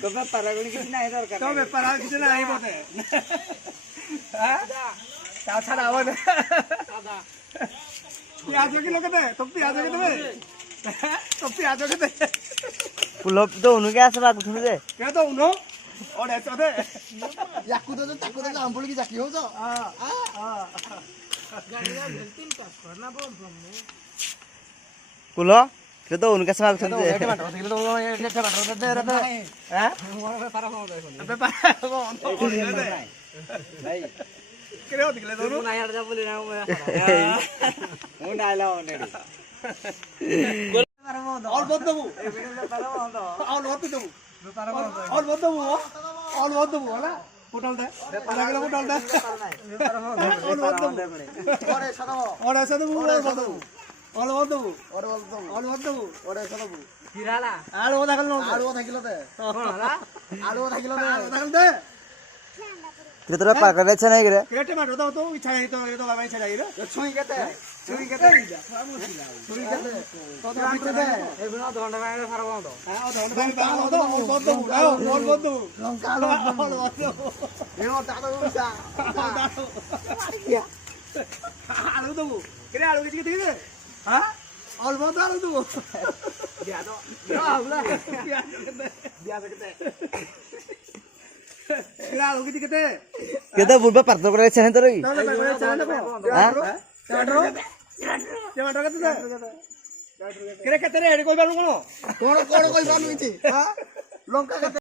তো বেপার কিছু নাই দরকার তো বেপার কিছু নাই বটে হ্যাঁ তাও ছাড়া হবে না পেঁয়াজ কিলো কেটে তো পেঁয়াজ কেটে তো পেঁয়াজ কেটে পুলপ তো উনুকে আছে বা কুঠুনে যে কে তো উনো ওরে চদে ইয়াকু তো তাকু তো আম বলি কি জাকি হও তো কুল এটা তো উনুকে আছে বা কুঠুনে যে টমেটো দিলে তো এটা টমেটো দে রে হ্যাঁ বেপার ভাই কেও দিলে তো না ইয়ার যা বলি না ও নাইলা অলরেডি অল্প দেবো অল্প দেবো অল্প দেবো অল্প দেবো না পটল দে লাগলে পটল দে অল্প দেবো ওরে সাদাবো ওরে সাদাবো অল্প দেবো অল্প দেবো ওরে সাদাবো কিরালা আলু দেখাল না আলু থাকিলো দে কোনলা আলু থাকিলো দে দেখাল দে এটা তোরা পাকা দেছে না গরে কেটে মারো দাও তো ইচ্ছা নাই তো এটা বাবা ইচ্ছা নাই রে ছুই কেতে ছুরি কেটে ছুরি কেটে তো তো দে এগুলো দন্ডা বাইরে ফারবো তো হ্যাঁ ও ধন্যবাদ দাও তো অল্প দেবো অল্প দেবো লঙ্কা আলু অল্প দেবো এও দাদা উসা আলু দেবো কেটে আলু কিছু দিকে হ্যাঁ অল্প তো আলু দেবো দিয়া তো আলু কিছু কেটে কেতে বুলবা পারতো করে আছে না তোর হ্যাঁ টমেটো কেটে দে কেটে কেটে রে এড়ি কইবার কোন কোন কোন কই বানুইছি হ্যাঁ লঙ্কা কেতে